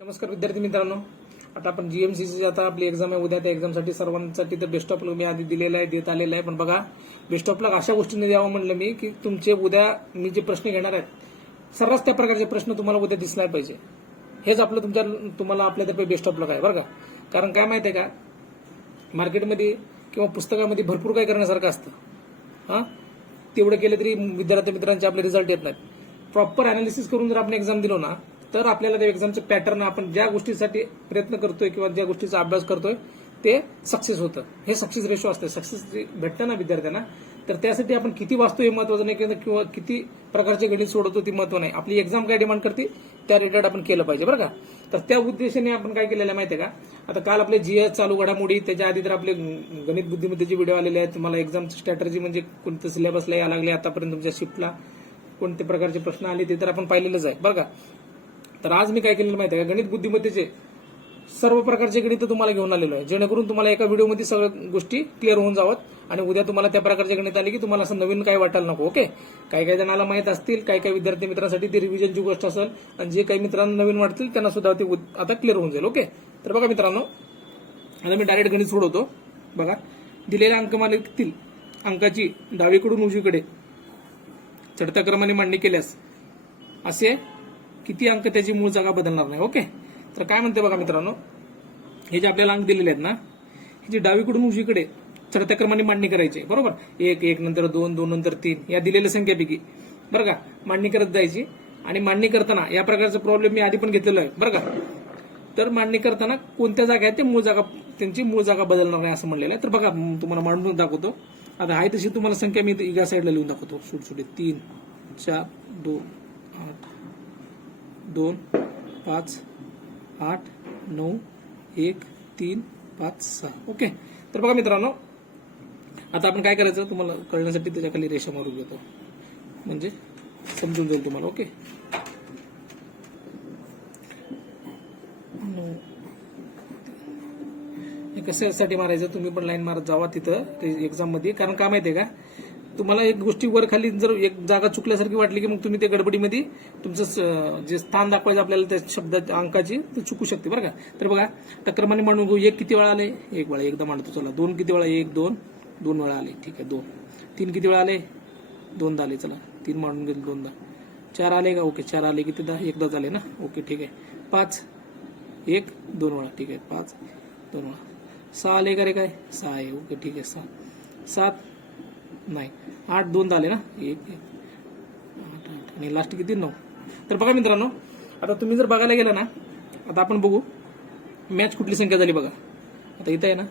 नमस्कार विद्यार्थी मित्रांनो. आता आपण जीएमसीची आता आपली एक्झाम आहे. उद्या त्या एक्झामसाठी सर्वांसाठी तर बेस्ट ऑफ लक मी आधी दिलेला आहे देत आलेला आहे. पण बघा बेस्ट ऑफ लक अशा गोष्टीने द्यावं म्हणलं मी की तुमचे उद्या मी जे प्रश्न घेणार आहेत सर्वच त्या प्रकारचे प्रश्न तुम्हाला उद्या दिसणार पाहिजे. हेच आपलं तुमच्या तुम्हाला आपल्यातर्फे बेस्ट ऑफ लक आहे बरं का? कारण काय माहिती आहे का? मार्केटमध्ये किंवा पुस्तकामध्ये भरपूर काय करण्यासारखं असतं. हां? तेवढं केलं तरी विद्यार्थी मित्रांचे आपले रिझल्ट येत नाहीत. प्रॉपर अनालिसिस करून जर आपण एक्झाम दिलो ना तर आपल्याला त्या एक्झामचं पॅटर्न आपण ज्या गोष्टीसाठी प्रयत्न करतोय किंवा ज्या गोष्टीचा अभ्यास करतोय ते सक्सेस होतं. हे सक्सेस रेशो असतं. सक्सेस भेटतं ना विद्यार्थ्यांना तर त्यासाठी आपण किती वाचतो हे महत्वाचं नाही किंवा- किंवा किती प्रकारचे गणित सोडवतो ती महत्त्व नाही. आपली एक्झाम काय डिमांड करते त्या रिलेटेड आपण केलं पाहिजे बरं का? तर त्या उद्देशाने आपण काय केलेलं आहे माहिती आहे का? आता काल आपले जीएस चालू घडामोडी त्याच्या आधी तर आपले गणित बुद्धिमत्तेचे व्हिडिओ आलेले आहेत. तुम्हाला एक्झामची स्ट्रॅटर्जी म्हणजे कोणतं सिलेबसला यायला लागले आतापर्यंत तुमच्या शिफ्टला कोणते प्रकारचे प्रश्न आले ते तर आपण पाहिलेलंच आहे बरं का? तर आज मी काय केलेलं माहिती आहे का? गणित बुद्धिमत्तेचे सर्व प्रकारचे गणित तुम्हाला घेऊन आलेलो आहे. जेणेकरून तुम्हाला एका व्हिडिओमध्ये सगळ्या गोष्टी क्लिअर होऊन जावत आणि उद्या तुम्हाला त्या प्रकारचे गणित आले की तुम्हाला असं नवीन काही वाटायला नको ओके काही काही जणांना माहीत असतील काही काही विद्यार्थी मित्रांसाठी ती रिव्हिजनची गोष्ट असेल आणि जे काही मित्रांना नवीन वाटतील त्यांना सुद्धा ते आता क्लिअर होऊन जाईल ओके तर बघा मित्रांनो आता मी डायरेक्ट गणित सोडवतो. बघा दिलेल्या अंकमालिकेतील अंकाची डावीकडून उजवीकडे चढत्या क्रमाने मांडणी केल्यास असे किती अंक त्याची मूळ जागा बदलणार नाही ओके? तर काय म्हणते बघा मित्रांनो हे जे आपल्याला अंक दिलेले आहेत ना हे जे डावीकडून उजवीकडे चढत्या क्रमाने मांडणी करायची आहे, बरोबर? एक एक नंतर दोन दोन नंतर तीन या दिलेल्या संख्येपैकी बरं का? मांडणी करत जायची आणि मांडणी करताना या प्रकारचा प्रॉब्लेम मी आधी पण घेतलेला आहे बरं का? तर मांडणी करताना कोणत्या जागा आहेत ते मूळ जागा त्यांची मूळ जागा बदलणार नाही असं म्हणलेलं आहे. तर बघा तुम्हाला मांडून दाखवतो. आता आहे तशी तुम्हाला संख्या मी इथं या साईडला लिहून दाखवतो. सुटसुटीत तीन चार दोन आठ दोन पाच आठ नऊ एक तीन पाच सहा. ओके. तर बघा मित्रांनो आता आपण काय करायचं? तुम्हाला कळण्यासाठी त्याच्याखाली रेषा मारून घेतो. म्हणजे समजून जाईल तुम्हाला. ओके. हे कशासाठी मारायचं? तुम्ही पण लाईन मारत जावा तिथं एक्झाममध्ये. कारण काय माहितीये का? तुम्हाला एक गोष्टी वर खाली जर एक जागा चुकल्यासारखी वाटली की मग तुम्ही ते गडबडीमध्ये तुमचं स- जे स्थान दाखवायचं आपल्याला त्या शब्दाच्या अंकाची ते चुकू शकते बरं का? तर बघा टक्रमाने मांडून एक किती वेळा आले? एक वेळा एकदा मांडतो चला. दोन किती वेळा? एक दोन. दोन वेळा आले. ठीक आहे दोन. तीन किती वेळा आले? दोनदा आले. चला. तीन मांडून गेले दोनदा. चार आले का? ओके चार आले किती? दहा. एकदाच आले ना? ओके ठीक आहे. पाच. एक दोन वेळा. ठीक आहे पाच. दोन वेळा. सहा आले का रे काय? सहा आहे. ओके ठीक आहे सहा. सात. नाही आठ दोन झाले ना? एक एक आठ आठ आणि लास्ट किती? नऊ. तर बघा मित्रांनो आता तुम्ही जर बघायला गेला ना आता आपण बघू मॅच कुठली संख्या झाली बघा. आता इथं आहे ना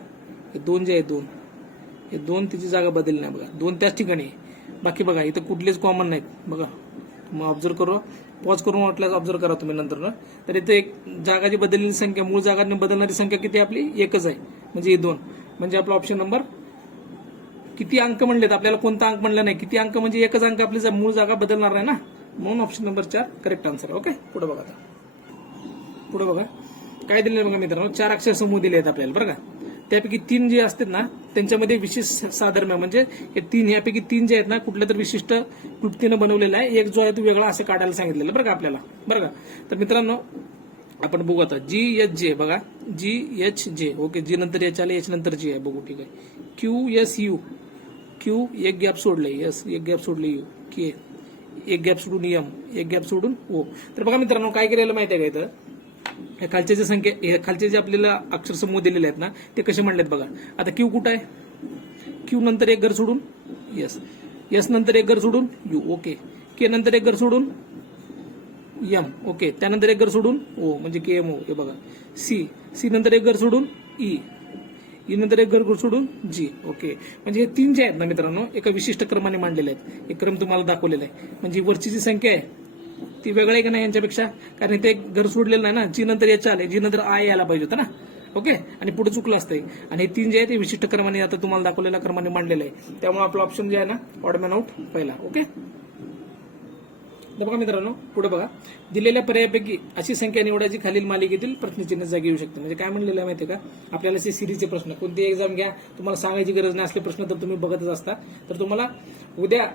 हे दोन जे आहे दोन. हे दोन तिची जागा बदलली नाही बघा. दोन त्याच ठिकाणी आहे. बाकी बघा इथं कुठलेच कॉमन नाहीत. बघा मग ऑब्झर्व करू. पॉज करून वाटल्यास ऑब्झर्व करा तुम्ही नंतर ना. तर इथं एक जागाची बदललेली संख्या मूळ जागाने बदलणारी संख्या किती आहे आपली? एकच आहे. म्हणजे हे दोन. म्हणजे आपला ऑप्शन नंबर किती अंक म्हणलेत? आपल्याला कोणता अंक म्हणला नाही. किती अंक म्हणजे एकच अंक आपली मूळ जागा बदलणार नाही ना? म्हणून ऑप्शन नंबर चार करेक्ट आन्सर ओके पुढे बघा आता. पुढे बघा. काय दिले बघा मित्रांनो? चार अक्षर समूह दिले आहेत आपल्याला बरं का? त्यापैकी तीन जे असतात ना त्यांच्यामध्ये विशेष साधर्म्य म्हणजे हे तीन यापैकी तीन जे आहेत ना कुठल्या तर विशिष्ट क्लुप्तीनं बनवलेला आहे. एक जो आहे तो वेगळा असं काढायला सांगितलेलं बरं का आपल्याला? बरं का? तर मित्रांनो आपण बघू आता. जी एच जे बघा. जी एच जे ओके जी नंतर एच आले एच नंतर जी आहे. बघू ठीक आहे. क्यू एस यू क्यू एक गॅप सोडले यस एक गॅप सोडले यू के एक गॅप सोडून एम एक गॅप सोडून ओ. तर बघा मित्रांनो काय केलेलं माहिती आहे का इथं? ह्या खालचे जे संख्या खालचे जे आपल्याला अक्षर समूह दिलेले आहेत ना ते कसे म्हणलेत बघा. आता क्यू कुठं आहे? क्यू नंतर एक घर सोडून यस. यस नंतर एक घर सोडून यू ओके. के नंतर एक घर सोडून एम ओके. त्यानंतर एक घर सोडून ओ म्हणजे के एम ओ हे बघा. सी सी नंतर एक घर सोडून ई. नंतर एक घरघर सोडून जी ओके म्हणजे हे तीन जे आहेत ना मित्रांनो एका विशिष्ट क्रमाने मांडलेले आहेत. एक क्रम तुम्हाला दाखवलेला आहे. म्हणजे वरची जी संख्या आहे ती वेगळी आहे का नाही यांच्यापेक्षा? कारण ते एक घर सोडलेलं नाही ना जी नंतर याच्या आले जी नंतर आय यायला पाहिजे होतं ना. ओके आणि पुढे चुकलं असतंय. आणि हे तीन जे आहे ते विशिष्ट क्रमाने आता तुम्हाला दाखवलेल्या क्रमाने मांडलेलं आहे. त्यामुळे आपला ऑप्शन जे आहे ना ऑडमॅन आउट पहिला. ओके तर बघा मित्रांनो पुढे बघा. दिलेल्या पर्यायापैकी अशी संख्या निवडायची खालील मालिकेतील प्रश्नचिन्ह जागी येऊ शकते. म्हणजे काय म्हणलेलं आहे माहितीये का? आपल्याला असे सिरीजचे प्रश्न. कोणती एक्झाम घ्या. तुम्हाला सांगायची गरज नाही असले प्रश्न तर तुम्ही बघतच असता. तर तुम्हाला उद्या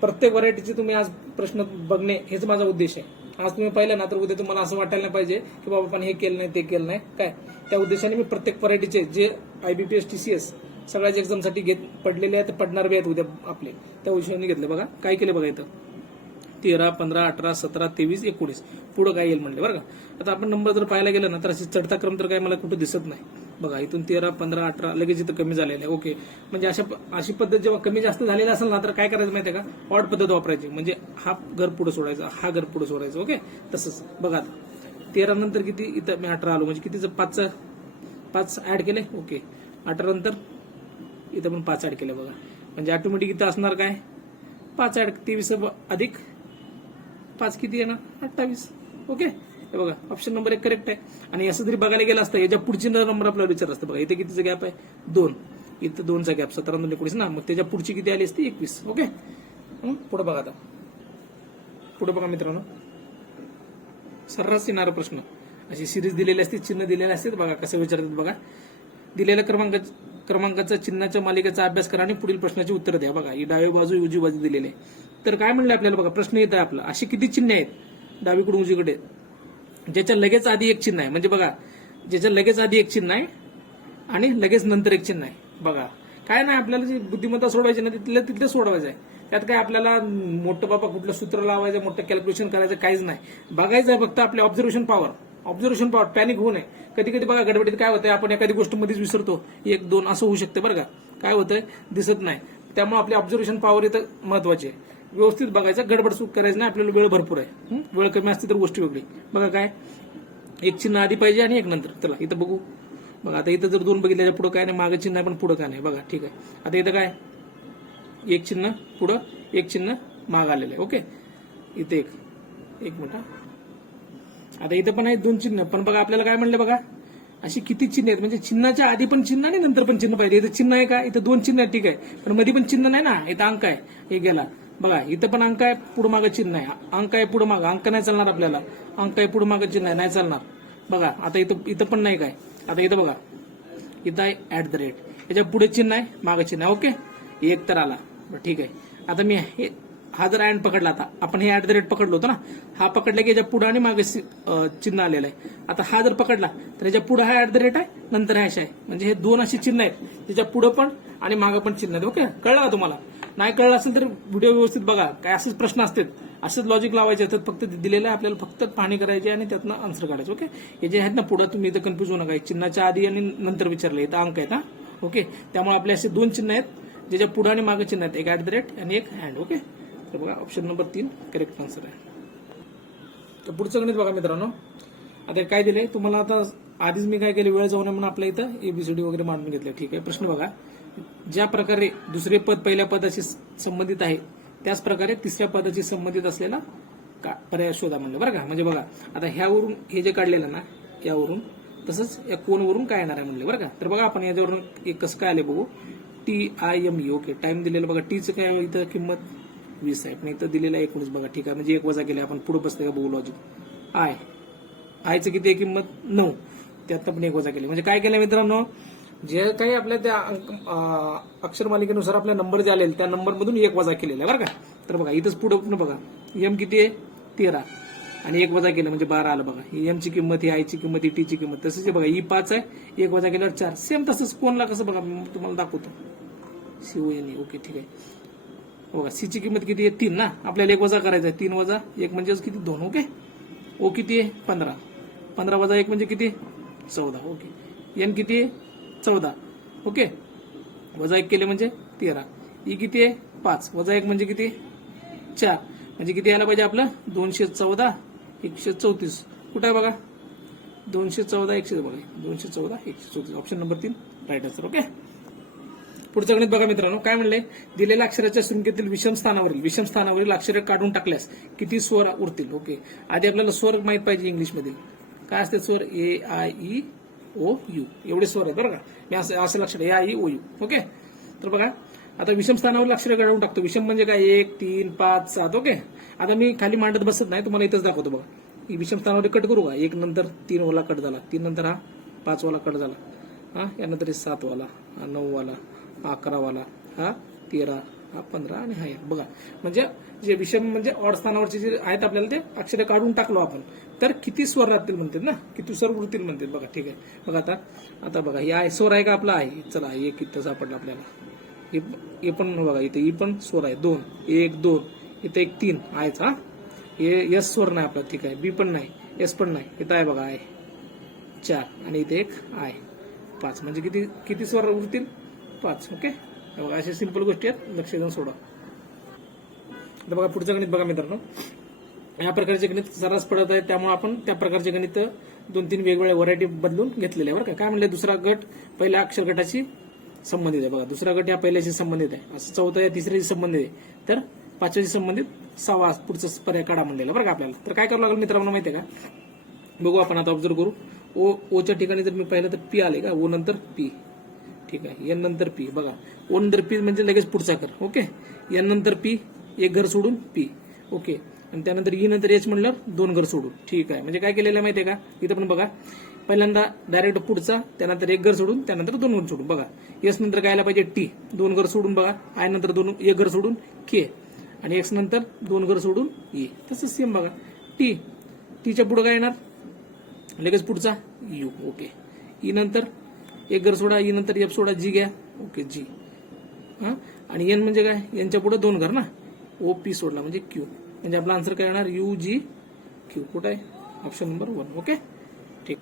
प्रत्येक व्हरायटीचे तुम्ही आज प्रश्न बघणे हेच माझा उद्देश आहे. आज तुम्ही पाहिलं ना तर उद्या तुम्हाला असं वाटायला नाही पाहिजे की बाबा आपण हे केलं नाही ते केलं नाही. काय? त्या उद्देशाने मी प्रत्येक व्हरायटीचे जे आयबीपीएस टीसीएस सगळ्याच एक्झामसाठी घेत पडलेले आहेत पडणार बी आहेत उद्या आपले. त्या उद्देशाने घेतले. बघा काय केलं बघा इथं? तेरा पंधरा अठरा सतरा तेवीस एकोणीस. पुढं काय येईल म्हणले बरं का? आता आपण नंबर जर पाहायला गेलं ना तर अशी चढता क्रम तर काय मला कुठं दिसत नाही. बघा इथून तेरा पंधरा अठरा लगेच इथं कमी झालेलं आहे. ओके म्हणजे अशा अशी पद्धत जेव्हा कमी जास्त झालेली असेल ना तर काय करायचं माहिती आहे का? ऑड पद्धत वापरायची. म्हणजे हा घर पुढे सोडायचा हा घर पुढे सोडायचा. ओके तसंच. बघा तेरा नंतर किती इथं मी अठरा आलो. म्हणजे कितीचं? पाचचं. पाच ऍड केले? ओके अठरा नंतर इथं पण पाच ऍड केले बघा. म्हणजे ऑटोमॅटिक इथं असणार काय? पाच ऍड तेवीस अधिक. पाच किती येणार अठ्ठावीस. ओके? हे बघा ऑप्शन नंबर एक करेक्ट आहे. आणि असं जरी बघायला गेलं असतं याच्या पुढची नंबर आपल्याला विचार असतं. बघा इथे कितीचा गॅप आहे? दोन. इथं दोनचा गॅप सतरा दोन एकोणीस. ना मग त्याच्या पुढची किती आली असती? एकवीस. ओके? पुढे बघा आता. पुढे बघा मित्रांनो. सर्रास येणारा प्रश्न. अशी सिरीज दिलेली असते चिन्ह दिलेले असते बघा कसं विचारतात बघा. दिलेल्या क्रमांक क्रमांकाचा चिन्हाच्या मालिकेचा अभ्यास करा आणि पुढील प्रश्नाची उत्तर द्या. बघा ही डावी बाजू उजवी बाजू दिलेली आहे. तर काय म्हणलं आपल्याला बघा प्रश्न येत आहे आपला. अशी किती चिन्ह आहेत? डावीकडून उजवीकडे ज्याच्या लगेच आधी एक चिन्ह आहे. म्हणजे बघा ज्याच्या लगेच आधी एक चिन्ह आहे आणि लगेच नंतर एक चिन्ह आहे. बघा काय नाही आपल्याला जी बुद्धिमत्ता सोडवायची ना तिथल्या तिथले सोडवायचं आहे. त्यात काय आपल्याला मोठं बाबा कुठलं सूत्र लावायचं मोठं कॅल्क्युलेशन करायचं काहीच नाही. बघायचं आहे फक्त आपले observation power observation power panic होऊ नये. कधी कधी बघा गडबडीत काय होतंय आपण एखादी गोष्ट मध्येच विसरतो. एक दोन असं होऊ शकते बरं का. काय होतंय? दिसत नाही. त्यामुळे आपली ऑब्झर्वेशन पॉवर इथं महत्वाची आहे. व्यवस्थित बघायचं गडबड चूक करायचं नाही आपल्याला वेळ भरपूर आहे? वेळ कमी असते तर गोष्टी वेगळी. बघा काय एक चिन्ह आधी पाहिजे आणि एक नंतर. चला इथं बघू. बघा आता इथं जर दोन बघितल्या पुढं काय नाही मागे चिन्ह आहे पण पुढं काय नाही. बघा ठीक आहे. आता इथं काय एक चिन्ह पुढं एक चिन्ह माग आलेलं आहे. ओके? इथे एक. एक मिनिट. आता इथं पण आहेत दोन चिन्ह पण बघा आपल्याला काय म्हणलं बघा? अशी किती चिन्ह आहेत? म्हणजे चिन्हाच्या आधी पण चिन्ह आणि नंतर पण चिन्ह पाहिजे. इथं चिन्ह आहे का? इथं दोन चिन्ह आहेत ठीक आहे. पण मध्ये पण चिन्ह नाही ना? इथं अंक आहे. हे गेला. बघा इथं पण अंक आहे पुढं मागं चिन्ह आहे. अंक आहे पुढं मागं. अंक नाही चालणार आपल्याला. अंक आहे पुढं मागं चिन्ह आहे नाही चालणार. बघा आता इथं इथं पण नाही काय. आता इथं बघा. इथं आहे ऍट द रेट याच्यापुढे चिन्ह आहे मागं चिन्ह आहे. ओके? एक तर आला. ठीक आहे. आता मी हा जर अँड पकडला आता आपण हे ऍट द रेट पकडलो होतो ना हा पकडला की याच्यापुढे आणि मागे चिन्ह आलेलं आहे. आता हा जर पकडला तर याच्यापुढे हा ऍट द रेट आहे नंतर हॅश आहे. म्हणजे हे दोन अशी चिन्ह आहेत त्याच्या पुढे पण आणि मागे पण चिन्ह आहेत. ओके? कळलं का तुम्हाला? नाही कळलं असेल तर व्हिडिओ व्यवस्थित बघा. काय असेच प्रश्न असतात. असंच लॉजिक लावायचे असतात. फक्त दिलेलं आहे आपल्याला फक्त पाहणी करायची आणि त्यातनं आन्सर काढायचं. ओके? हे जे आहेत ना पुढे तुम्ही इथं कन्फ्युज होऊ नका. चिन्हाच्या आधी आणि नंतर विचारलं. इथं अंक आहेत ना ओके? त्यामुळे आपले असे दोन चिन्ह आहेत ज्याच्या पुढे आणि मागे चिन्ह आहेत. एक ऍट द रेट आणि एक हँड ओके? तर बघा ऑप्शन नंबर तीन करेक्ट आन्सर आहे. तर पुढचं गणित बघा मित्रांनो. आता काय दिले तुम्हाला आता आधीच मी काय केलं वेळ जाऊ नये म्हणून आपल्या इथं एबीसीडी वगैरे मांडून घेतलं ठीक आहे? प्रश्न बघा. ज्या प्रकारे दुसरे पद पहिल्या पदाशी संबंधित आहे त्याच प्रकारे तिसऱ्या पदाशी संबंधित असलेला का पर्याय शोधा म्हणलं. बरं का? म्हणजे बघा आता ह्यावरून हे जे काढलेलं ना यावरून तसंच या कोणवरून काय येणार आहे म्हणलं. बरं का? तर बघा आपण याच्यावरून एक कसं काय आले बघू. T I M E okay time दिलेलं बघा. टीचं काय इथं किंमत? वीस आहे. पण इथं दिलेलं आहे एकोणीस बघा ठीक आहे. म्हणजे एक वजा केले आपण पुढे बसते का बघू लॉजिक आय आयचं किती आहे किंमत? नऊ. त्यातनं पण एक वजा केली. म्हणजे काय केलं मित्रांनो? जे काही आपल्या त्या अक्षर मालिकेनुसार आपल्या नंबर जे आलेले त्या नंबरमधून एक वजा केलेला आहे बरं का? तर बघा इथंच पुढं पण बघा. एम किती आहे? तेरा. आणि एक वजा केलं म्हणजे बारा आलं बघा. ही एमची किंमत ही आयची किंमत ही टीची किंमत. तसंच आहे बघा ही पाच आहे. एक वजा केल्यावर चार. सेम तसंच कोणला कसं बघा तुम्हाला दाखवतो. सी एन ओके ठीक आहे. बघा सीची किंमत किती आहे? तीन ना. आपल्याला एक वजा करायचा आहे तीन वजा एक म्हणजे किती? दोन ओके? ओ किती आहे? पंधरा. पंधरा वजा एक म्हणजे किती? चौदा. ओके. एन किती आहे? चौदा. ओके? वजा एक केले म्हणजे तेरा. ई किती आहे? पाच. वजा एक म्हणजे किती? चार. म्हणजे किती यायला पाहिजे आपलं? दोनशे चौदा एकशे चौतीस. कुठं आहे बघा? दोनशे चौदा एकशे बघा. दोनशे चौदा एकशे चौतीस. ऑप्शन नंबर तीन. Right answer okay? पुढचं गणित बघा मित्रांनो. काय म्हणले? दिलेल्या अक्षराच्या शृंखलेतील विषम स्थानावरील विषम स्थानावरील अक्षरे काढून टाकल्यास किती स्वर उरतील? ओके. आधी आपल्याला स्वर माहीत पाहिजे इंग्लिशमधील. काय असते स्वर? A I E O U एवढे स्वर आहेत बरं का? मी असं असं लक्षात A I E O U okay? तर बघा आता विषम स्थानावर अक्षरे काढून टाकतो. विषम म्हणजे काय? एक तीन पाच सात. ओके? आता मी खाली मांडत बसत नाही तुम्हाला इथंच दाखवतो बघा. ही विषम स्थानावर कट करू का? एक नंतर तीन ओला कट झाला. तीन नंतर हा पाच वाला कट झाला. हा यानंतर सात वाला हा नऊ वाला अकरावाला अकरा वाला हा तेरा हा पंधरा आणि हा एक. बघा म्हणजे जे विषम म्हणजे ऑड स्थानावरचे जे आहेत आपल्याला ते अक्षरे काढून टाकलो आपण. तर किती स्वर राहतील म्हणतात ना? किती स्वर उरतील म्हणतात? बघा ठीक आहे. बघा आता आता बघा हे आहे स्वर आहे का आपला? आहे. चला एक इथं सापडलं आपल्याला. हे पण बघा इथे ही पण स्वर आहे. दोन एक दोन. इथे एक तीन. आहेच हा? हे एस स्वर नाही आपला ठीक आहे. बी पण नाही एस पण नाही. इथं आहे बघा आहे. चार. आणि इथे एक आहे. पाच. म्हणजे किती किती स्वर उरतील? पाच ओके? बघा अशा सिंपल गोष्टी आहेत. लक्ष देऊन सोडा. आता बघा पुढचं गणित बघा मित्रांनो. या प्रकारचे गणित सर्रास पडत आहे त्यामुळे आपण त्या प्रकारचे गणित दोन तीन वेगवेगळ्या व्हरायटी बदलून घेतलेले आहे बरं का? काय म्हणलं? दुसरा गट पहिल्या अक्षर गटाशी संबंधित आहे. बघा दुसरा गट या पहिल्याशी संबंधित आहे. असं चौथा या तिसऱ्याशी संबंधित आहे. तर पाचव्याशी संबंधित सहावा पुढचं पर्याय काढा म्हणलेला बरं का आपल्याला? तर काय करावं लागेल मित्रांनो माहिती आहे का? बघू आपण आता ऑब्झर्व करू. ओ ओच्या ठिकाणी जर मी पाहिलं तर पी आले का? ओ नंतर पी ठीक आहे. एन नंतर पी बघा. ओ नंतर पी म्हणजे लगेच पुढचा कर. ओके एन नंतर पी एक घर सोडून पी ओके आणि त्यानंतर ई नंतर एच म्हणलं दोन घर सोडून. ठीक आहे. म्हणजे काय केलेलं आहे माहितीये का? इथं पण बघा. पहिल्यांदा डायरेक्ट पुढचा त्यानंतर एक घर सोडून त्यानंतर दोन घर सोडून. बघा. एस नंतर काय पाहिजे? टी दोन घर सोडून बघा. आय नंतर दोन एक घर सोडून के आणि एक्स नंतर दोन घर सोडून ई तसंच सेम बघा. टी टीच्या पुढे काय येणार? लगेच पुढचा यू ओके ई नंतर एक घर सोडा ई नंतर एफ सोडा जी घ्या. ओके जी हा? आणि एन म्हणजे काय? यांच्या पुढे दोन घर ना? ओ पी सोडला म्हणजे क्यू म्हणजे आपला आन्सर काय येणार? यू जी क्यू कुठं आहे? ऑप्शन नंबर वन ओके ठीक.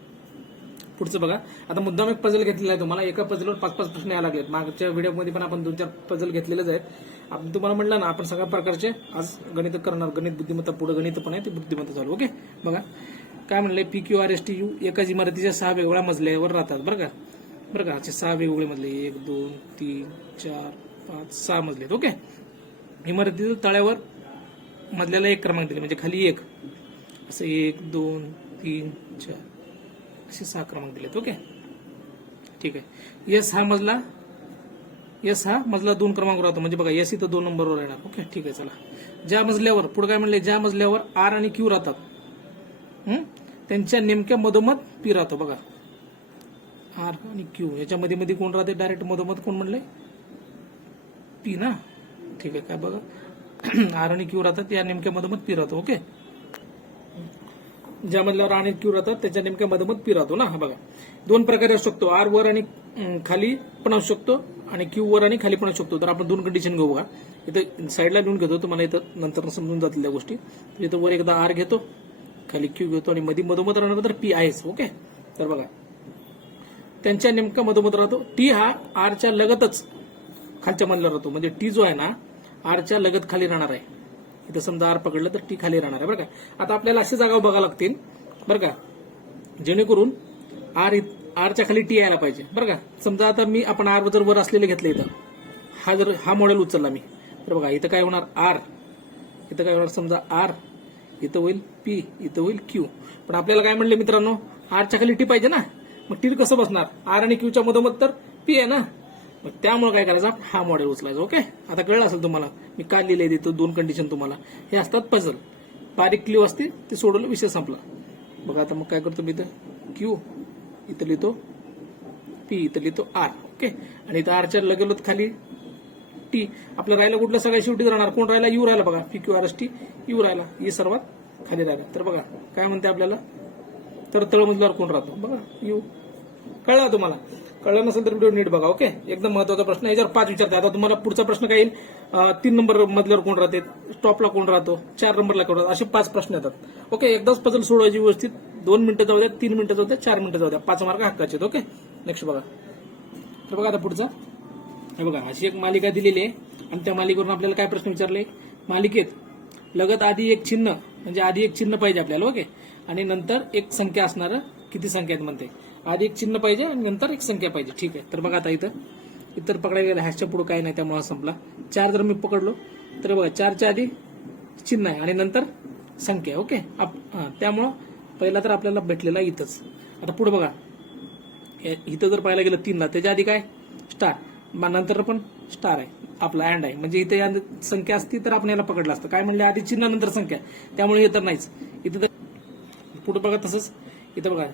पुढचं बघा. आता मुद्दाम एक पजल घेतलेला आहे तुम्हाला. एका पजलवर पाच पाच प्रश्न यायला लागलेत. मागच्या व्हिडिओमध्ये पण आपण दोन चार पजल घेतलेलेच आहेत. आपण तुम्हाला म्हटलं ना आपण सगळ्या प्रकारचे आज गणित करणार. गणित बुद्धिमत्ता पुढे गणित पण आहे ते बुद्धिमत्ता चालू. ओके बघा. काय म्हणलंय P Q R S T U एकाच इमारतीच्या सहा वेगवेगळ्या मजल्यावर राहतात. बरं का? बरं का असे सहा वेगवेगळे मजले एक दोन तीन चार पाच सहा मजले आहेत ओके. इमारतीतील तळ्यावर मधल्याला एक क्रमांक दिले म्हणजे खाली एक. असं एक दोन तीन चार. असे सहा क्रमांक दिलेत ओके. ठीक आहे. यस हा मजला यस हा मजला दोन क्रमांक राहतो म्हणजे बघा यस इथं दोन नंबरवर येणार. ओके ठीक आहे चला. ज्या मजल्यावर पुढे काय म्हणले ज्या मजल्यावर आर आणि क्यू राहतात त्यांच्या नेमक्या मधोमध पी राहतो बघा. आर आणि क्यू याच्या मध्ये मध्ये कोण राहते? डायरेक्ट मधोमध कोण म्हणले पी ना? ठीक आहे काय बघा. आर आणि क्यू राहतात या नेमक्या मधोमध पी राहतो ओके? ज्या मधल्यावर आर आणि क्यू राहतात त्याच्या नेमक्या मधोमध पी राहतो ना? हा बघा. दोन प्रकारे असू शकतो. आर वर आणि खाली पण असू शकतो आणि क्यू वर आणि खाली पण असू शकतो. तर आपण दोन कंडिशन घेऊ का इथं साईडला लिहून घेतो तुम्हाला इथं नंतर समजून जातील त्या गोष्टी. इथं वर एकदा आर घेतो खाली क्यू घेतो आणि मध्ये मधोमध राहणार तर पी आहेच ओके? तर बघा. त्यांच्या नेमका मधोमध राहतो. टी हा आरच्या लगतच खालच्या मधला राहतो. म्हणजे टी जो आहे ना आरच्या लगत खाली राहणार आहे. इथं समजा आर पकडलं तर टी खाली राहणार आहे बरं का? आता आपल्याला असे जागा बघावं लागतील बरं का? जेणेकरून आर आरच्या खाली टी यायला पाहिजे बरं का? समजा आता मी आपण आर जर वर असलेले घेतले इथं हा जर हा मॉडेल उचलला मी तर बघा इथं काय होणार? आर इथं काय होणार? समजा आर इथं होईल पी इथं होईल क्यू पण आपल्याला काय म्हणले मित्रांनो? आरच्या खाली टी पाहिजे ना? मग टीर कसं बसणार? आर आणि क्यूच्या मधोमध तर पी आहे ना? मग त्यामुळे काय करायचं? हा मॉडेल उचलायचा ओके आता कळलं असेल तुम्हाला मी काय लिहिले देतो दोन कंडिशन तुम्हाला. हे असतात पझल बारीक क्ल्यू असते ते सोडवलं विषय संपला. बघा आता मग काय करतो मी इथं? क्यू इथं लिहितो. पी इथं लिहितो आर ओके आणि इथं आरच्या लगेलोत खाली टी आपलं राहिलं कुठलं? सगळ्या शेवटी राहणार. कोण राहिला? यू राहिला बघा. P Q R S T U राहिला. ही सर्वात खाली राहिला. तर बघा काय म्हणते आपल्याला? तर तळमजल्यावर कोण राहतो? बघा यू कळलं तुम्हाला? कळलं नसेल तर व्हिडिओ नीट बघा ओके एकदम महत्त्वाचा प्रश्न. याच्यावर पाच विचारते आता तुम्हाला पुढचा प्रश्न काय येईल? तीन नंबर मधल्यावर कोण राहते? टॉपला कोण राहतो? चार नंबरला कोण राहतो? असे पाच प्रश्न येतात. ओके एकदाच पजल सोडवायची व्यवस्थित. दोन मिनिटं जाऊ द्या तीन मिनिटं जाऊ द्या चार मिनिटं जाऊ द्या. पाच मार्क हक्काचे आहेत ओके नेक्स्ट बघा. तर बघा आता पुढचा. हे बघा अशी एक मालिका दिलेली आहे. आणि त्या मालिकेवरून आपल्याला काय प्रश्न विचारले? मालिकेत लगत आधी एक चिन्ह म्हणजे आधी एक चिन्ह पाहिजे आपल्याला ओके आणि नंतर एक संख्या असणार किती संख्या आहेत म्हणते? आधी एक चिन्ह पाहिजे आणि नंतर एक संख्या पाहिजे. ठीक आहे. तर बघा आता इथं. इतर पकडायला गेलं हॅशच्या पुढे काय नाही त्यामुळे संपला. चार जर मी पकडलो तर बघा चारच्या आधी चिन्ह आहे आणि नंतर संख्या आहे, ओके? आप- त्यामुळं पहिला तर आपल्याला भेटलेला इथंच. आता पुढे बघा. इथं जर पाहायला गेलं तीनला त्याच्या आधी काय? स्टार. मग नंतर पण स्टार आहे. आपला अँड आहे. म्हणजे इथे या संख्या असती तर आपण याला पकडलं असतं. काय म्हणलं? आधी चिन्ह नंतर संख्या. त्यामुळे हे तर नाहीच. इथं तर पुढे बघा तसंच. इथं बघा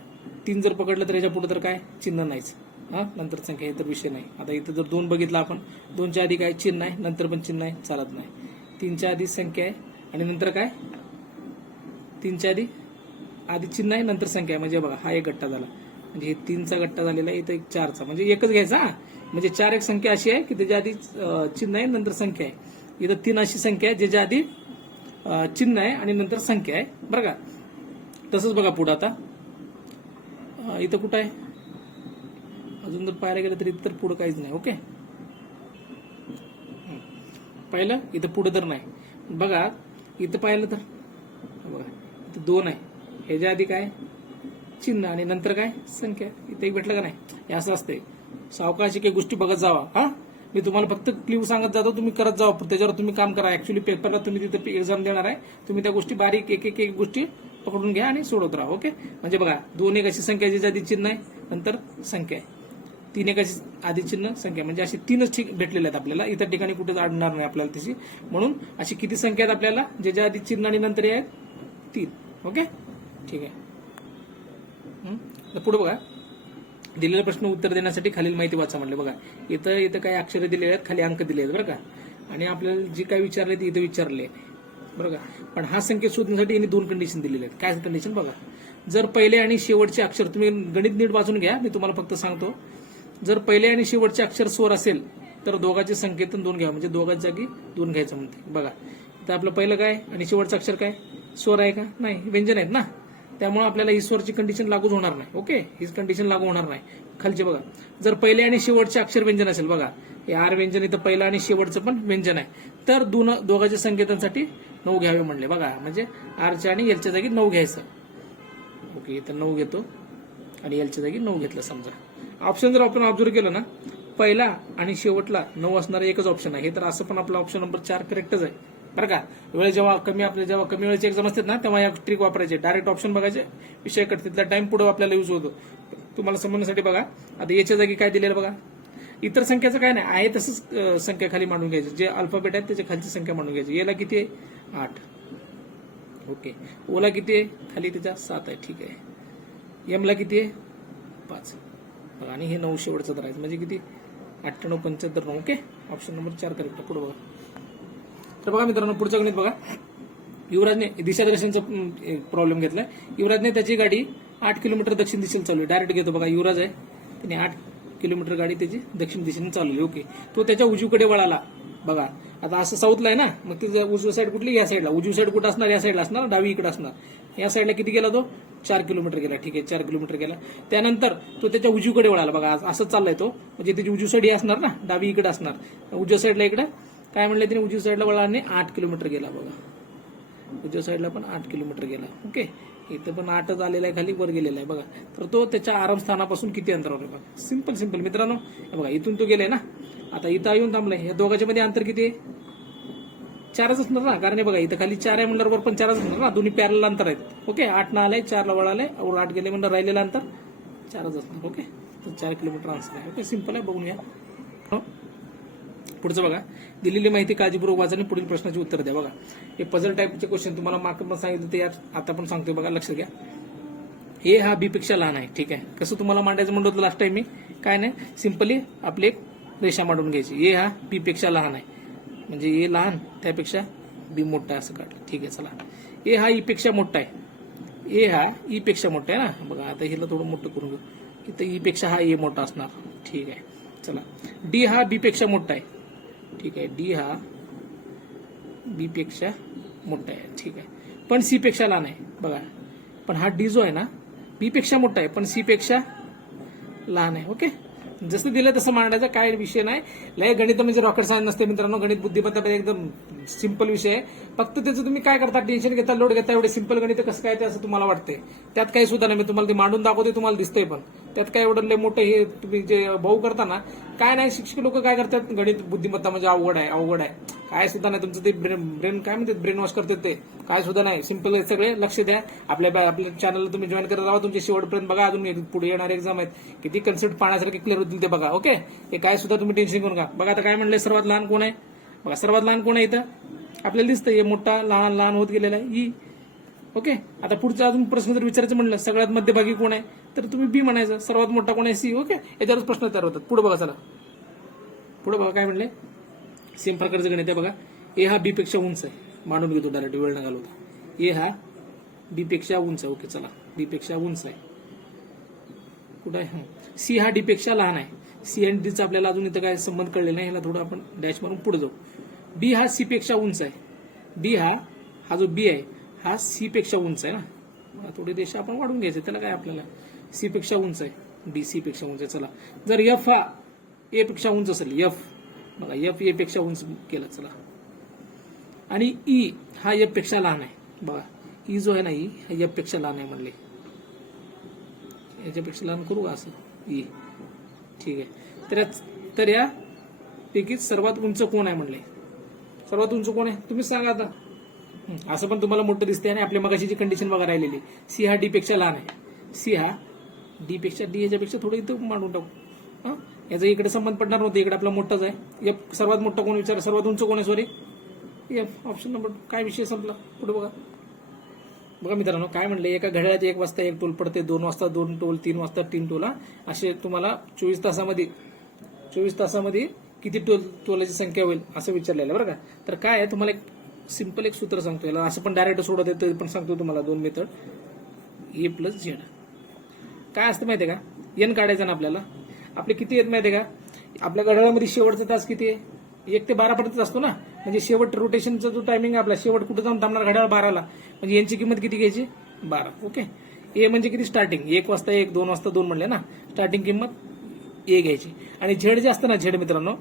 तीन जर पकडलं तर याच्यापुढे तर काय? चिन्ह नाहीच. हा? नंतर संख्या हे तर विषय नाही. आता इथं जर दोन बघितलं आपण दोनच्या आधी काय? चिन्ह आहे नंतर पण चिन्ह आहे चालत नाही. तीनच्या आधी संख्या आहे आणि नंतर काय? तीनच्या आधी आधी चिन्ह आहे नंतर संख्या आहे. म्हणजे बघा हा एक गट्टा झाला. म्हणजे हे तीनचा गट्टा झालेला आहे इथं एक चारचा. म्हणजे एकच घ्यायचा म्हणजे चार एक संख्या अशी आहे की त्याच्या आधी चिन्ह आहे नंतर संख्या आहे. इथं तीन अशी संख्या आहे ज्याच्या आधी चिन्ह आहे आणि नंतर संख्या आहे. बरं का? तसंच बघा पुढं आता. इथं कुठं आहे? अजून जर पाहायला गेलं तर इथं तर पुढं काहीच नाही ओके? पाहिलं? इथं पुढं तर नाही. बघा इथं पाहिलं तर बघा इथं दोन आहे. ह्याच्या आधी काय? चिन्ह आणि नंतर काय? संख्या. इथे एक भेटलं का नाही? हे असं असते सावकाशी काही गोष्टी बघत जावा. हा? मी तुम्हाला फक्त क्ल्यू सांगत जातो तुम्ही करत जावा. त्याच्यावर तुम्ही काम करा. ऍक्च्युली पेपरला तुम्ही तिथे एक्झाम देणार आहे. तुम्ही त्या गोष्टी बारीक एक एक एक गोष्टी पकडून घ्या आणि सोडवत राहा ओके? म्हणजे बघा दोन एक अशी संख्या ज्याच्या आधी चिन्ह आहे नंतर संख्या आहे. तीन एक अशी आधी चिन्ह संख्या. म्हणजे अशी तीनच ठीक भेटलेले आहेत आपल्याला. इतर ठिकाणी कुठेच आढळणार नाही आपल्याला तशी. म्हणून अशी किती संख्या आहेत आपल्याला? ज्याच्या आधी चिन्ह आणि नंतर आहेत तीन. ओके? ठीक आहे. पुढे बघा. दिलेला प्रश्न उत्तर देण्यासाठी खालील माहिती वाचा म्हटलं. बघा इथं इथं काही अक्षरं दिलेली आहेत खाली अंक दिले आहेत बरं का? आणि आपल्याला जे काही विचारले ते इथं विचारले. बरं पण हा संकेत शोधण्यासाठी यांनी दोन कंडिशन दिलेले आहेत. काय कंडिशन बघा. जर पहिले आणि शेवटचे अक्षर तुम्ही गणित नीट वाचून घ्या मी तुम्हाला फक्त सांगतो. जर पहिले आणि शेवटचे अक्षर स्वर असेल तर दोघांचे संकेतन दोन घ्या म्हणजे दोघांच्या जागी दोन घ्यायचं म्हणते. बघा. तर आपलं पहिलं काय? आणि शेवटचं अक्षर काय? स्वर आहे का? नाही. व्यंजन आहेत ना? त्यामुळे आपल्याला ही स्वरची कंडिशन लागूच होणार नाही. ओके? ही कंडिशन लागू होणार नाही. खालचे बघा. जर पहिले आणि शेवटचे अक्षर व्यंजन असेल बघा. हे आर व्यंजन इथं पहिलं आणि शेवटचं पण व्यंजन आहे. तर दोन दोघांच्या संकेतांसाठी नऊ घ्यावे म्हणले. बघा म्हणजे आरच्या आणि एलच्या जागी नऊ घ्यायचं. ओके इथं नऊ घेतो आणि एलच्या जागी नऊ घेतलं समजा. ऑप्शन जर आपण ऑब्झर्व केलं ना पहिला आणि शेवटला नऊ असणारा एकच ऑप्शन आहे. हे तर असं पण आपला ऑप्शन नंबर चार करेक्टच आहे. बरं का? वेळ जेव्हा कमी आपले जेव्हा कमी वेळेचे एक्झाम असतात ना तेव्हा या ट्रिक वापरायचे. डायरेक्ट ऑप्शन बघायचे. विषय कट तिथला टाइम पुढे आपल्याला यूज होतो. तुम्हाला समजण्यासाठी बघा. आता याच्या जागी काय दिलेलं बघा? इतर संख्याचं काय नाही. आहे तसंच संख्या खाली मांडून घ्यायची. जे अल्फाबेट आहेत त्याच्या खालची संख्या मांडून घ्यायची. याला किती आहे? आठ. ओके. ओला किती आहे? खाली त्याचा सात आहे. ठीक आहे. एमला किती आहे? पाच. बघा आणि हे नऊ शेवटचं धरायचं. म्हणजे किती? अठ्ठ्याण्णव पंच्याहत्तर नऊ ओके? ऑप्शन नंबर चार करेक्ट पुढे बघा. तर बघा मित्रांनो पुढचं गणित बघा. युवराजने दिशादर्शनचा प्रॉब्लेम घेतलाय. युवराजने त्याची गाडी आठ किलोमीटर दक्षिण दिशेला चालू डायरेक्ट घेतो बघा युवराज आहे. त्याने आठ किलोमीटर गाडी त्याची दक्षिण दिशेने चालवली. ओके. तो त्याच्या उजवीकडे वळाला. बघा. आता असं साऊथला आहे ना मग तिथे उजवी साईड कुठली? या साईडला उजवी साईड कुठं असणार? या साईडला असणार. डावी इकडे असणार. या साईडला किती गेला तो? चार किलोमीटर गेला. ठीक आहे चार किलोमीटर गेला. त्यानंतर तो त्याच्या उजवीकडे वळाला. बघा असं चाललाय तो. म्हणजे त्याची उजवी साईड ही असणार ना? डावी इकडे असणार. उजव्या साईडला इकडे. काय म्हणलं त्याने उजवी साईडला वळाने आठ किलोमीटर गेला बघा. उजव्या साईडला पण आठ किलोमीटर गेला. ओके इथं पण आठच आलेला आहे खाली वर गेलेला आहे. बघा. तर तो त्याच्या आरामस्थानापासून किती अंतरावर आहे बघा. सिंपल सिंपल मित्रांनो बघा इथून तो गेलाय ना? आता इथं येऊन थांबलाय. या दोघांच्या मध्ये अंतर किती आहे? चारच असणार ना कारण बघा इथं खाली चार आहे म्हणल्यावर पण चारच असणार ना. दोन्ही पॅरल अंतर आहेत. ओके आठ ना आलंय चारला वळालंय और आठ गेले म्हणलं राहिलेलं अंतर चारच असणार. ओके तर चार किलोमीटर आन्सर आहे. ओके सिंपल आहे बघून घ्या. पुढचं बघा. दिलेली माहिती काळजीपूर्वक वाचा आणि पुढील प्रश्नाची उत्तर द्या. बघा हे पझल टाईपचे क्वेश्चन तुम्हाला मार्क पण सांगितलं ते यात आता पण सांगतोय बघा लक्ष घ्या ए हा बी पेक्षा लहान आहे. ठीक आहे. कसं तुम्हाला मांडायचं म्हणलं होतं लास्ट टाइम मी? काय नाही. सिम्पली आपले रेषा मांडून घ्यायची. ए हा बी पेक्षा लहान आहे. म्हणजे ए लहान त्यापेक्षा बी मोठा आहे असं काढलं. ठीक आहे चला. ए हा ई पेक्षा मोठा आहे. ए हा ई पेक्षा मोठा आहे ना? बघा आता हिला थोडं मोठं करून घेऊ. इथं ई पेक्षा हा ए मोठा असणार. ठीक आहे चला. डी हा बी पेक्षा मोठा आहे. ठीक आहे डी हा बी पेक्षा मोठा आहे. ठीक आहे. पण सी पेक्षा लहान आहे. बघा. पण हा डी जो आहे ना बी पेक्षा मोठा आहे पण सी पेक्षा लहान आहे. ओके? जसं दिलं तसं मांडायचं काय विषय नाही. लय गणित म्हणजे रॉकेट सायन्स नसते मित्रांनो. गणित बुद्धिमत्ता एकदम सिंपल विषय आहे. फक्त त्याचं तुम्ही काय करता टेन्शन घेता लोड घेता एवढे सिंपल गणित कसं काय ते असं तुम्हाला वाटते त्यात काही सुद्धा नाही मी तुम्हाला ते मांडून दाखवते तुम्हाला दिसतंय पण. त्यात काय एवढं लय मोठं हे तुम्ही जे भाऊ करता ना काय नाही शिक्षक लोक काय करतात गणित बुद्धिमत्ता म्हणजे अवघड आहे अवघड आहे. काय सुद्धा नाही तुमचं ते ब्रेन ब्रेन काय म्हणतात ब्रेन वॉश करतात ते. काय सुद्धा नाही सिंपल आहे सगळे लक्ष द्या. आपल्या बा- आपल्या चॅनलला तुम्ही जॉईन करत राहा तुमचे शेवटपर्यंत बघा अजून पुढे येणारे एक्झाम आहेत. किती कन्सेप्ट पाहण्यासारखे क्लिअर होतील ते बघा ओके हे काय सुद्धा तुम्ही टेन्शन करून का बघा आता काय म्हणलंय सर्वात लहान कोण आहे? बघा सर्वात लहान कोण आहे इथं? आपल्याला दिसतं हे मोठा लहान लहान होत गेलेला आहे. ई. ओके? आता पुढचा अजून प्रश्न जर विचारायचं म्हणलं सगळ्यात मध्यभागी कोण आहे? तर तुम्ही बी म्हणायचं सर्वात मोठा कोण आहे? सी. ओके? याच्यावरच प्रश्न तयार होतात. पुढे बघा चला. पुढे बघा काय म्हणले? सेम प्रकारचं गणित आहे बघा. ए हा बी पेक्षा उंच आहे. मांडून घेतो डायरेक्ट वेळ न घालवता ए हा बी पेक्षा उंच आहे. ओके चला. बी पेक्षा उंच आहे. कुठं आहे? सी हा डी पेक्षा लहान आहे. सी आणि डीचा आपल्याला अजून इथं काय संबंध कळलेला नाही ह्याला थोडं आपण डॅश मारून पुढे जाऊ. बी हा सी पेक्षा उंच आहे. बी हा हा जो बी आहे हा सी पेक्षा उंच आहे ना. थोडे देश आपण वाढून घ्यायचे त्याला काय आपल्याला? सी पेक्षा उंच आहे. बी सी पेक्षा उंच आहे. चला. जर एफ हा ए पेक्षा उंच असेल एफ बघा एफ ए पेक्षा उंच केलं चला. आणि ई हा एफपेक्षा लहान आहे. बघा ई जो आहे ना ई हा एफपेक्षा लहान आहे म्हणले. याच्यापेक्षा लहान करू का असं? ई ठीक आहे. तर या- तर या पैकी सर्वात उंच कोण आहे म्हणले? सर्वात उंच कोण आहे? तुम्हीच सांगा आता. असं पण तुम्हाला मोठं दिसतंय आणि आपल्या मगाशी जी कंडिशन बघा राहिलेली सी हा डी पेक्षा लहान आहे. सी हा डी पेक्षा डी याच्यापेक्षा थोडं इथं मांडून टाकू. हां याचा इकडे संबंध पडणार नव्हते इकडे आपला मोठाच आहे. एफ सर्वात मोठा कोण विचार? सर्वात उंच कोण आहे? सॉरी एफ ऑप्शन नंबर काय विषय संपला? पुढे बघा. बघा मित्रांनो काय म्हणले? एका घड्याळात एक वाजता एक टोल पडते दोन वाजता दोन टोल तीन वाजता तीन टोला. असे तुम्हाला चोवीस तासामध्ये चोवीस तासामध्ये किती टोल टोलाची संख्या होईल असं विचारलेलं आहे बरं का? तर काय आहे? तुम्हाला एक सिंपल एक सूत्र सांगतो याला. असं पण डायरेक्ट सोडत येतं पण सांगतो तुम्हाला दोन मेथड ए प्लस झेड काय असतं माहितीये का? एन काढायचं ना आपल्याला. आपले किती आहेत माहितीये का? आपल्या घड्याळामध्ये शेवटचा तास किती आहे? एक ते बारा पर्यंत असतो ना? म्हणजे शेवट रोटेशनचा जो टायमिंग आपला शेवट कुठं जाऊन थांबणार घड्याळ बाराला? म्हणजे यांची किंमत किती घ्यायची? बारा. ओके ए म्हणजे किती? स्टार्टिंग एक वाजता एक दोन वाजता दोन म्हणले ना? स्टार्टिंग किंमत ए घ्यायची. आणि झेड जे असतं ना झेड मित्रांनो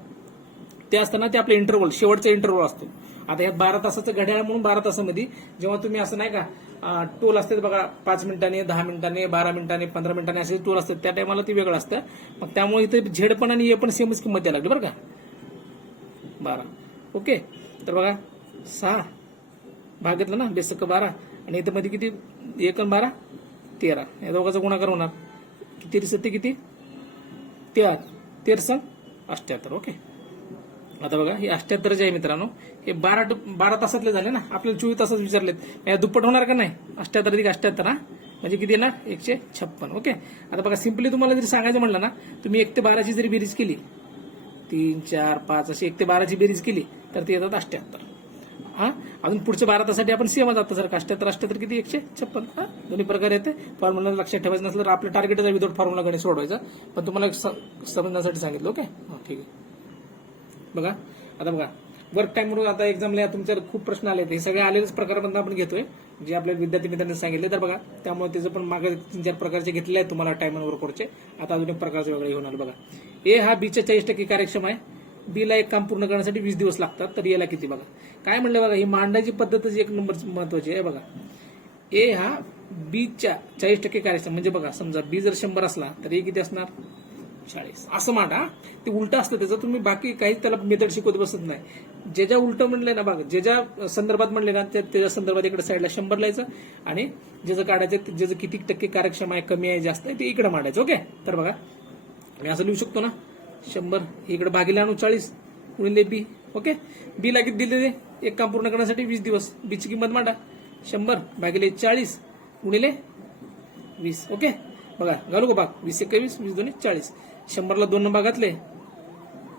ते असताना ते आपलं इंटरव्हल शेवटचा इंटरव्हल असतो. आता या बारा तासाचं घड्याळ म्हणून बारा तासामध्ये जेव्हा तुम्ही असं नाही का टोल असतात बघा पाच मिनिटांनी दहा मिनिटांनी बारा मिनिटांनी पंधरा मिनिटांनी असे टोल असतात. त्या टायमाला ते वेगळं असतं. मग त्यामुळे इथे झेड पण आणि ए पण सेमच किंमत द्यायला लागली बरं का? बारा. ओके? तर बघा सहा. भाग ना? बेसक बारा. आणि इथं मध्ये किती? एक बारा? तेरा. या दोघांचा गुणाकार होणार. किती सत्य किती? तेरा. तेर अष्ट्याहत्तर ओके? आता बघा हे अष्ट्याहत्तर जे आहे मित्रांनो हे बारा बारा तासातले झाले ना? आपल्याला चोवीस तासात विचारलेत. या दुप्पट होणार का नाही? अष्ट्याहत्तर अधिक अष्ट्याहत्तर हा? म्हणजे किती येणार? एकशे छप्पन. ओके? आता बघा सिम्पली तुम्हाला जरी सांगायचं म्हणलं ना तुम्ही एक ते बाराची जरी बेरीज केली तीन चार पाच अशी एक ते बाराची बेरीज केली तर ते येतात अष्ट्याहत्तर. हा? अजून पुढच्या बारा तासाठी आपण सेम जातो सर अष्ट्याहत्तर अष्ट्याहत्तर किती? एकशे छप्पन. हा? दोन्ही प्रकार येते. फॉर्म्युला लक्षात ठेवायचं नसलं तर आपलं टार्गेटच आहे विदाउट फॉर्म्युला सोडवायचं. पण तुम्हाला स- समजण्यासाठी सांगितलं ओके? ठीक आहे. बघा आता बघा. वर्क टाइम म्हणून आता एक्झामला तुमच्यावर खूप प्रश्न आले हे सगळे आलेलेच प्रकारामधून आपण घेतोय. जे आपल्या विद्यार्थी मित्रांनी सांगितले तर बघा. त्यामुळे त्याचं पण मागे तीन चार प्रकारचे घेतले आहेत तुम्हाला टाइम अँड वर्कआउटचे आता अजून एक प्रकारचे वेगळे घेऊन आले बघा. ए हा बीच्या चाळीस टक्के कार्यक्षम आहे. बीला एक काम पूर्ण करण्यासाठी वीस दिवस लागतात तर याला किती बघा? काय म्हणलं बघा ही मांडायची पद्धतच एक नंबर महत्वाची आहे बघा. ए हा बीच्या चाळीस टक्के कार्यक्षम म्हणजे बघा समजा बी जर शंभर असला तर ए किती असणार? चाळीस. असं मांडा. ते उलट असतं त्याचं तुम्ही बाकी काही त्याला मेथड शिकवत बसत नाही. जे ज्या उलट म्हणले ना बघा जे ज्या संदर्भात म्हणले ना त्या त्याच्या संदर्भात इकडे साईडला शंभर लिहायचं आणि ज्याचं काढायचं ज्याचं किती टक्के कार्यक्षम आहे कमी आहे जास्त आहे ते इकडे मांडायचं ओके तर बघा मी असं लिहू शकतो ना? शंभर. इकडे भागीला आणू चाळीस. गुणिले बी ओके? बी ला किती दिले ते एक काम पूर्ण करण्यासाठी वीस दिवस. बीची किंमत मांडा. शंभर. भागिले चाळीस. गुणिले वीस. ओके? बघा घालू का भाग? वीस एकवीस वीस दोन्ही चाळीस. शंभरला दोन भागातले घातले.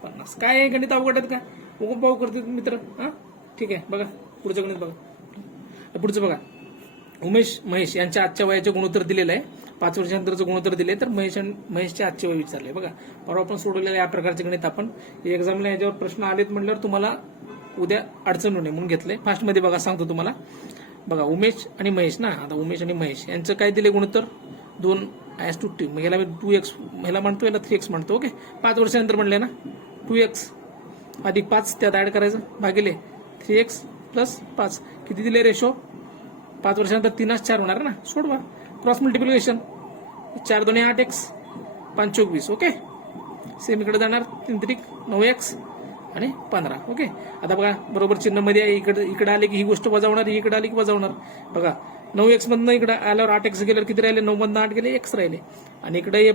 पन्नास. काय आहे? गणित अवघड आहेत का? उगम पाव करते मित्र. हा? ठीक आहे. बघा. पुढचं गणित बघा. पुढचं बघा. उमेश महेश यांच्या आजच्या वयाचे गुणोत्तर दिलेलं आहे. पाच वर्षानंतरचं गुणोत्तर दिले तर महेश आणि महेशचे आजचे वय विचारले. बघा परवा आपण सोडवलेलं या प्रकारचे गणित आपण एक्झामला याच्यावर प्रश्न आलेत म्हटल्यावर तुम्हाला उद्या अडचण होणे म्हणून घेतले. फास्टमध्ये बघा सांगतो तुम्हाला. बघा उमेश आणि महेश ना? आता उमेश आणि महेश यांचं काय दिले गुणोत्तर? दोन ॲस टू टू मग ह्याला मी टू एक्स ह्याला म्हणतो याला थ्री एक्स म्हणतो ओके? पाच वर्षानंतर म्हणले ना? टू एक्स अधिक पाच त्यात ऍड करायचं. भागिले थ्री एक्स प्लस पाच. किती दिले रेशो पाच वर्षानंतर तीनच चार होणार ना? सोडवा. क्रॉस मल्टिप्लिकेशन चार दोन्ही आठ एक्स पाच चोवीस ओके सेम इकडे जाणार तीन त्रिक नऊ एक्स आणि पंधरा ओके आता बघा बरोबर चिन्हमध्ये आहे इकडे इकडे आले की ही गोष्ट वजावणार ही इकडे आली की वजावणार. बघा नऊ एक्स मधनं इकडे आल्यावर आठ एक्स गेल्यावर किती राहिले? नऊ मधनं आठ गेले एक्स राहिले. आणि इकडे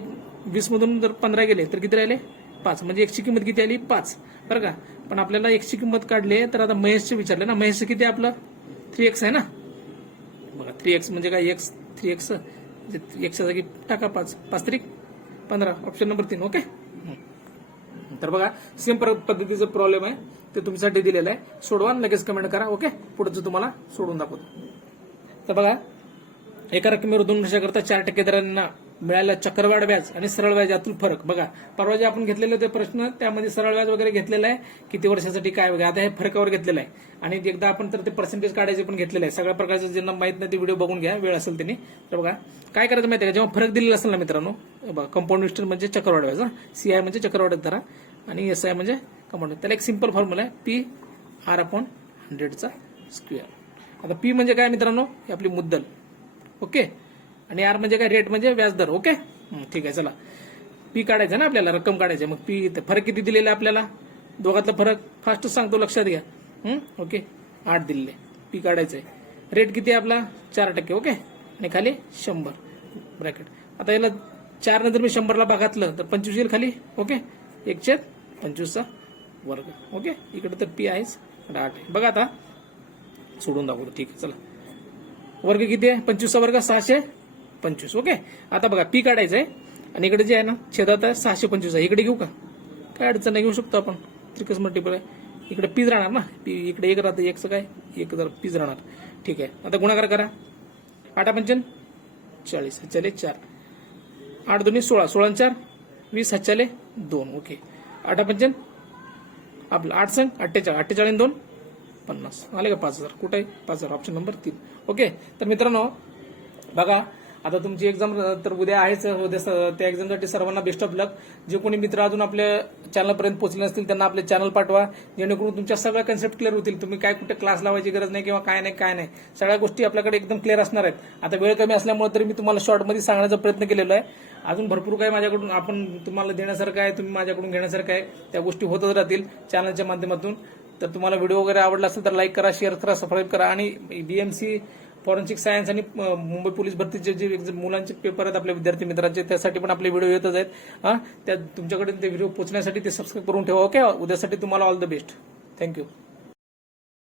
वीस मधून जर पंधरा गेले तर किती राहिले? पाच. म्हणजे एक्सची किंमत किती आली? पाच. बरं का? पण आपल्याला एक्सची किंमत काढली तर आता महेशचे विचारले ना महेशचं किती आपलं? थ्री एक्स आहे ना? बघा थ्री एक्स म्हणजे काय? एक्स थ्री एक्स एक्सच्या जागी टाका पाच. पाच तरी. पंधरा. ऑप्शन नंबर तीन ओके तर बघा सेम पद्धतीचा प्रॉब्लेम आहे. ते तुमच्यासाठी दिलेलं आहे. सोडवा आणि लगेच कमेंट करा ओके पुढचं तुम्हाला सोडून दाखवतो. तर बघा एका रकमेवर दोन वर्षाकरता चार टक्केदारांना मिळालेला चक्रवाढ व्याज आणि सरळ व्याज यातील फरक. बघा परवा जे आपण घेतलेले होते प्रश्न त्यामध्ये सरळ व्याज वगैरे घेतलेला आहे. किती वर्षासाठी काय वगैरे? आता हे फरकावर घेतलेलं आहे. आणि एकदा आपण तर ते पर्सेंटेज काढायचे पण घेतलेलं आहे. सगळ्या प्रकारचे ज्यांना माहीत नाही ते व्हिडिओ बघून घ्या. वेळ असेल त्यांनी. तर बघा काय करायचं माहिती आहे का? जेव्हा फरक दिलेला असेल ना मित्रांनो बघा कंपाऊंड इंटरेस्ट म्हणजे चक्रवाढ व्याज सी आय म्हणजे चक्रवाढ धरा आणि एस आय म्हणजे कंपाऊंड त्याला एक सिंपल फॉर्म्युला आहे. पी आर अपॉन हंड्रेडचा स्क्वेअर आता पी म्हणजे काय मित्रांनो? ही आपली मुद्दल. ओके? आणि आर म्हणजे काय? रेट म्हणजे व्याजदर ओके ठीक आहे चला. पी काढायचं ना आपल्याला रक्कम काढायची. मग पी फरक किती दिलेला आहे आपल्याला? दोघातला फरक फास्ट सांगतो लक्षात घ्या. ओके आठ दिलेले. पी काढायचंय. रेट किती आहे आपला? चार टक्के ओके आणि खाली शंभर. ब्रॅकेट आता याला चार नंतर मी शंभरला भागातलं तर पंचवीस येईल खाली ओके एक छेद पंचवीसचा वर्ग ओके इकडे तर पी आहेच इकडे आठ आहे. बघा आता. सोडून दाखवतो ठीक आहे चला. वर्ग किती आहे? पंचवीसचा वर्ग सहाशे पंचवीस ओके? आता बघा पी काढायचं आहे आणि इकडे जे आहे ना छेदात आहे सहाशे पंचवीस आहे. इकडे घेऊ का? काय अडचण नाही घेऊ शकतो आपण. त्रिकस मल्टिपल आहे. इकडे पीज राहणार ना? पी इकडे एक राहतं एकचं काय? एक जर पीज राहणार. ठीक आहे. आता गुणाकार करा. आठा पंचन? चाळीस हच्चाले चार. आठ दोन्ही सोळा. सोळा चार? वीस हच्चाले दोन. ओके. आठा पंचन? आपलं आठ संघ अठ्ठेचाळीस. अठ्ठेचाळीस दोन? पन्नास. आले का पाच हजार? कुठे? आहे पाच हजार. ऑप्शन नंबर तीन. ओके. तर मित्रांनो बघा आता तुमची एक्झाम तर उद्या आहेच उद्या त्या एक्झामसाठी सर्वांना बेस्ट ऑफ लक जे कोणी मित्र अजून आपल्या चॅनलपर्यंत पोहोचले नसतील त्यांना आपले चॅनल पाठवा. जेणेकरून तुमच्या सगळ्या कन्सेप्ट क्लिअर होतील. तुम्ही काय कुठे क्लास लावायची गरज नाही किंवा काय नाही काय नाही. सगळ्या गोष्टी आपल्याकडे एकदम क्लिअर असणार आहेत. आता वेळ कमी असल्यामुळे तरी मी तुम्हाला शॉर्टमध्ये सांगण्याचा प्रयत्न केलेला आहे. अजून भरपूर काही माझ्याकडून आपण तुम्हाला देण्यासारखं आहे तुम्ही माझ्याकडून घेण्यासारखं आहे. त्या गोष्टी होतच राहतील चॅनलच्या माध्यमातून. तर तुम्हाला व्हिडिओ वगैरे आवडला असेल तर लाईक करा शेअर करा सबस्क्राईब करा आणि बीएमसी फॉरेन्सिक सायन्स आणि मुंबई पोलीस भरतीचे जे मुलांचे पेपर आहेत आपल्या विद्यार्थी मित्रांचे त्यासाठी पण आपले व्हिडिओ येतच आहेत. त्या तुमच्याकडे ते व्हिडिओ पोचण्यासाठी ते सबस्क्राईब करून ठेवा ओके उद्यासाठी तुम्हाला ऑल द बेस्ट थँक्यू